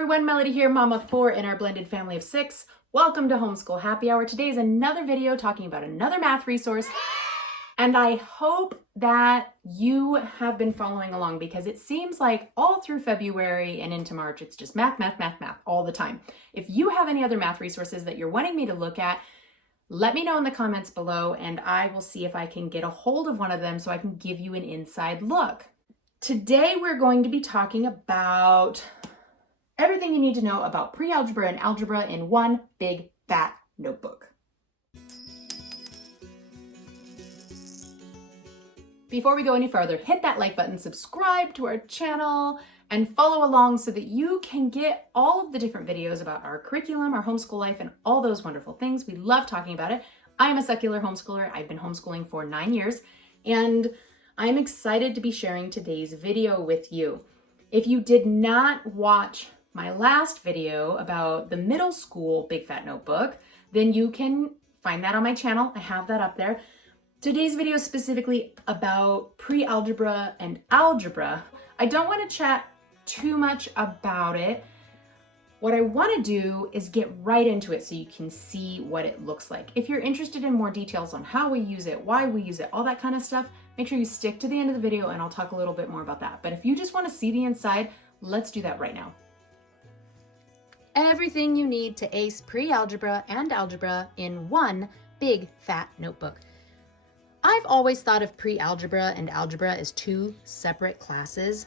everyone, Melody here, Mama 4 in our blended family of 6. Welcome to Homeschool Happy Hour. Today is another video talking about another math resource, and I hope that you have been following along because it seems like all through February and into March, it's just math all the time. If you have any other math resources that you're wanting me to look at, let me know in the comments below and I will see if I can get a hold of one of them so I can give you an inside look. Today we're going to be talking about everything you need to know about pre-algebra and algebra in one big fat notebook. Before we go any further, hit that like button, subscribe to our channel, and follow along so that you can get all of the different videos about our curriculum, our homeschool life, and all those wonderful things. We love talking about it. I'm a secular homeschooler. I've been homeschooling for 9 years, and I'm excited to be sharing today's video with you. If you did not watch my last video about the middle school Big Fat Notebook, then you can find that on my channel. I have that up there. Today's video is specifically about pre-algebra and algebra. I don't want to chat too much about it. What I want to do is get right into it so you can see what it looks like. If you're interested in more details on how we use it, why we use it, all that kind of stuff, make sure you stick to the end of the video and I'll talk a little bit more about that. But if you just want to see the inside, let's do that right now. Everything you need to ace pre-algebra and algebra in one big fat notebook. I've always thought of pre-algebra and algebra as two separate classes,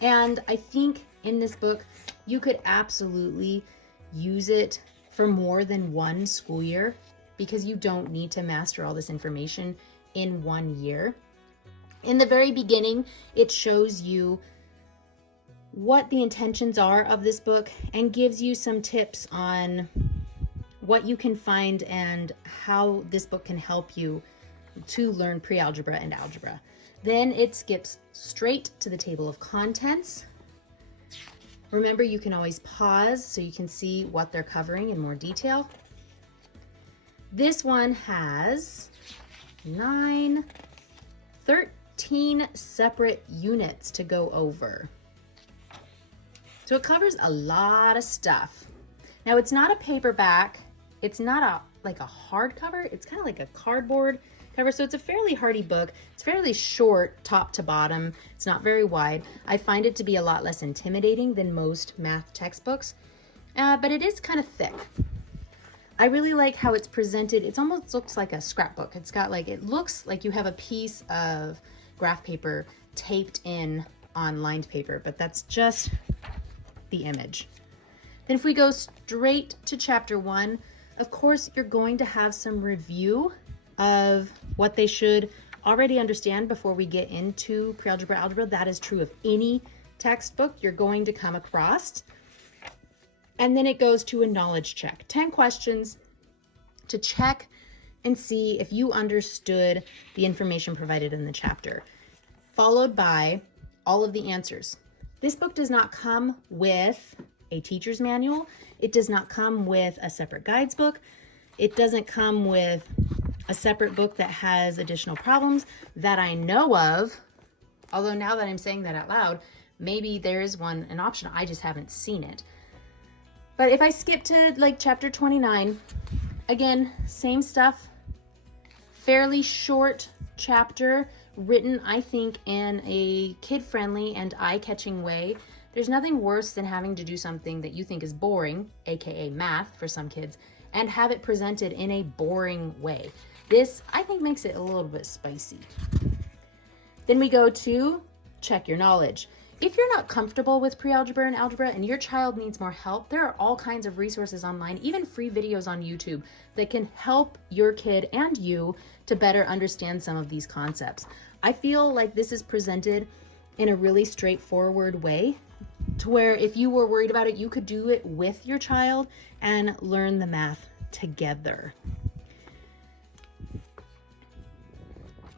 and I think in this book you could absolutely use it for more than one school year because you don't need to master all this information in 1 year. In the very beginning, it shows you what the intentions are of this book and gives you some tips on what you can find and how this book can help you to learn pre-algebra and algebra. Then it skips straight to the table of contents. Remember, you can always pause so you can see what they're covering in more detail. This one has 13 separate units to go over. So it covers a lot of stuff. Now it's not a paperback. It's not like a hardcover. It's kind of like a cardboard cover. So it's a fairly hardy book. It's fairly short top to bottom. It's not very wide. I find it to be a lot less intimidating than most math textbooks, but it is kind of thick. I really like how it's presented. It almost looks like a scrapbook. It's got like, it looks like you have a piece of graph paper taped in on lined paper, but that's just the image. Then if we go straight to chapter 1, of course, you're going to have some review of what they should already understand before we get into pre-algebra, algebra. That is true of any textbook you're going to come across. And then it goes to a knowledge check. 10 questions to check and see if you understood the information provided in the chapter, followed by all of the answers. This book does not come with a teacher's manual. It does not come with a separate guides book. It doesn't come with a separate book that has additional problems that I know of. Although now that I'm saying that out loud, maybe there is one, an option. I just haven't seen it. But if I skip to like chapter 29, again, same stuff, fairly short chapter, written, I think, in a kid-friendly and eye-catching way. There's nothing worse than having to do something that you think is boring, aka math for some kids, and have it presented in a boring way. This, I think, makes it a little bit spicy. Then we go to check your knowledge. If you're not comfortable with pre-algebra and algebra and your child needs more help, there are all kinds of resources online, even free videos on YouTube that can help your kid and you to better understand some of these concepts. I feel like this is presented in a really straightforward way to where if you were worried about it, you could do it with your child and learn the math together.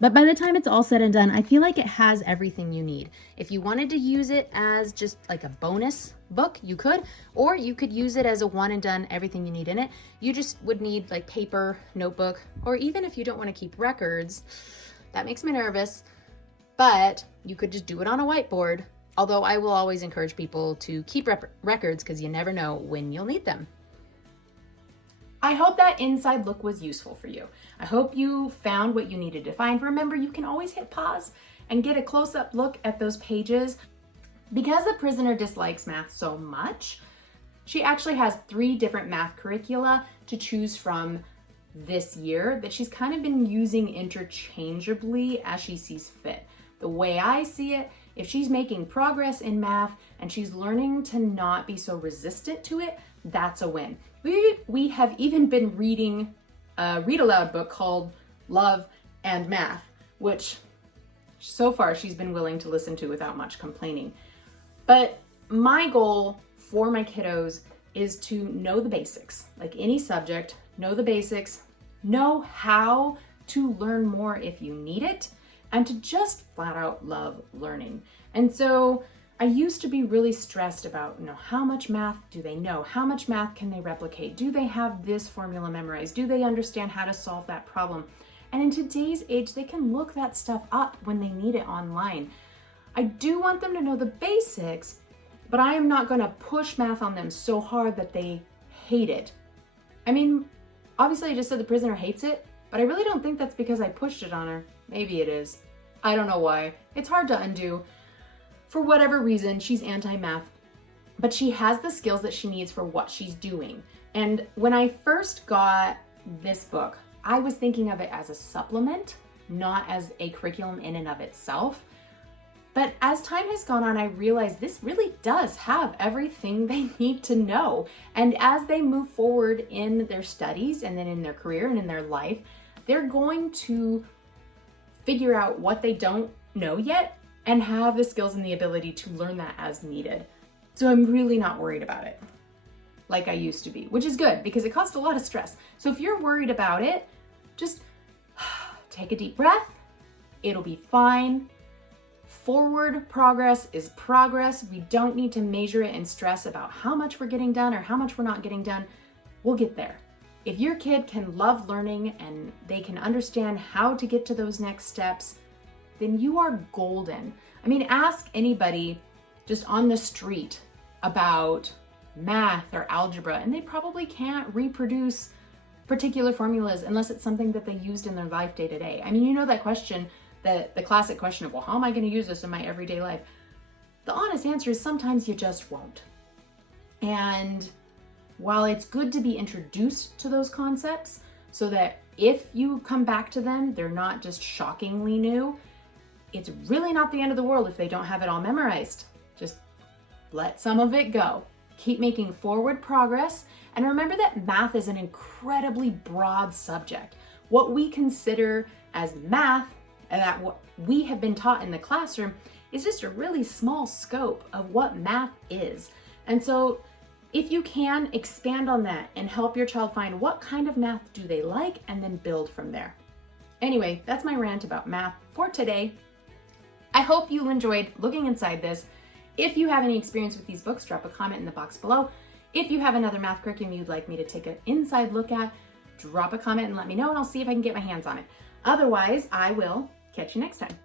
But by the time it's all said and done, I feel like it has everything you need. If you wanted to use it as just like a bonus book, you could, or you could use it as a one and done, everything you need in it. You just would need like paper, notebook, or even if you don't want to keep records, that makes me nervous, but you could just do it on a whiteboard Although I will always encourage people to keep records because you never know when you'll need them. I hope that inside look was useful for you. I hope you found what you needed to find. Remember, you can always hit pause and get a close-up look at those pages. Because the prisoner dislikes math so much, she actually has 3 different math curricula to choose from this year that she's kind of been using interchangeably as she sees fit. The way I see it, if she's making progress in math and she's learning to not be so resistant to it, that's a win. We have even been reading a read aloud book called Love and Math, which so far she's been willing to listen to without much complaining. But my goal for my kiddos is to know the basics, like any subject, know the basics, know how to learn more if you need it, and to just flat out love learning. And so I used to be really stressed about, how much math do they know? How much math can they replicate? Do they have this formula memorized? Do they understand how to solve that problem? And in today's age, they can look that stuff up when they need it online. I do want them to know the basics, but I am not going to push math on them so hard that they hate it. I mean, obviously I just said the prisoner hates it, but I really don't think that's because I pushed it on her. Maybe it is. I don't know why. It's hard to undo. For whatever reason, she's anti-math, but she has the skills that she needs for what she's doing. And when I first got this book, I was thinking of it as a supplement, not as a curriculum in and of itself. But as time has gone on, I realized this really does have everything they need to know. And as they move forward in their studies and then in their career and in their life, they're going to figure out what they don't know yet and have the skills and the ability to learn that as needed. So I'm really not worried about it like I used to be, which is good because it caused a lot of stress. So if you're worried about it, just take a deep breath. It'll be fine. Forward progress is progress. We don't need to measure it and stress about how much we're getting done or how much we're not getting done. We'll get there. If your kid can love learning and they can understand how to get to those next steps, then you are golden. I mean, ask anybody just on the street about math or algebra, and they probably can't reproduce particular formulas unless it's something that they used in their life day to day. I mean, that question, the classic question of, well, how am I going to use this in my everyday life? The honest answer is sometimes you just won't. And while it's good to be introduced to those concepts so that if you come back to them, they're not just shockingly new, it's really not the end of the world if they don't have it all memorized. Just let some of it go. Keep making forward progress. And remember that math is an incredibly broad subject. What we consider as math, and that what we have been taught in the classroom, is just a really small scope of what math is. And so if you can, expand on that and help your child find what kind of math do they like and then build from there. Anyway, that's my rant about math for today. I hope you enjoyed looking inside this. If you have any experience with these books, drop a comment in the box below. If you have another math curriculum you'd like me to take an inside look at, drop a comment and let me know, and I'll see if I can get my hands on it. Otherwise, I will catch you next time.